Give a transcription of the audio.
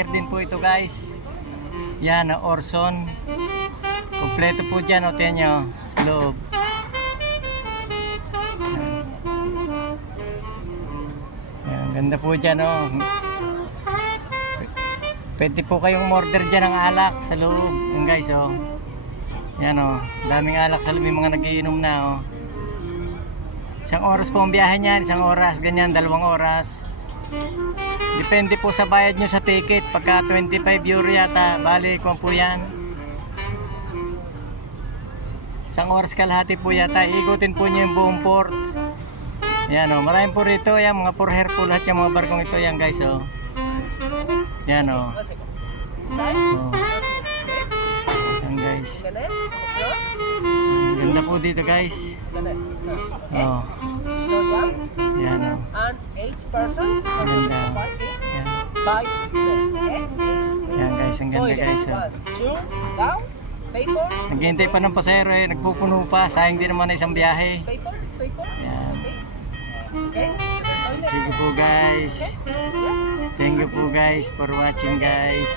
porher din po ito guys. Yan, Orson. Kompleto po dyan, o tiyan nyo, sa loob. Yan, ganda po dyan, o. Pwede po kayong order dyan ng alak sa loob. Yan guys, o. Yan, o. Daming alak sa loob, may mga nagiinom na, o. Isang oras po ang biyahe niyan, isang oras, ganyan, 2 oras. Depende po sa bayad nyo sa ticket. Pagka 25 euro yata, bali kung po yan. Isang oras kalahati po yata. Ikutin po nyo yung buong port. Yan o, maraming po rito. Yan, mga porher po lahat yung mga barkong ito. Yan guys o. Yan o. Yan guys. Ganda po dito guys. Oh. Yan o. And each person Ganda. Yan. buy Yan guys, ang ganda guys o. 2 down paper Naghihintay pa ng pasero eh, nagpupuno pa. Sayang din naman na isang biyahe. paper Yan. okay. Sige po guys. Thank you po guys for watching guys.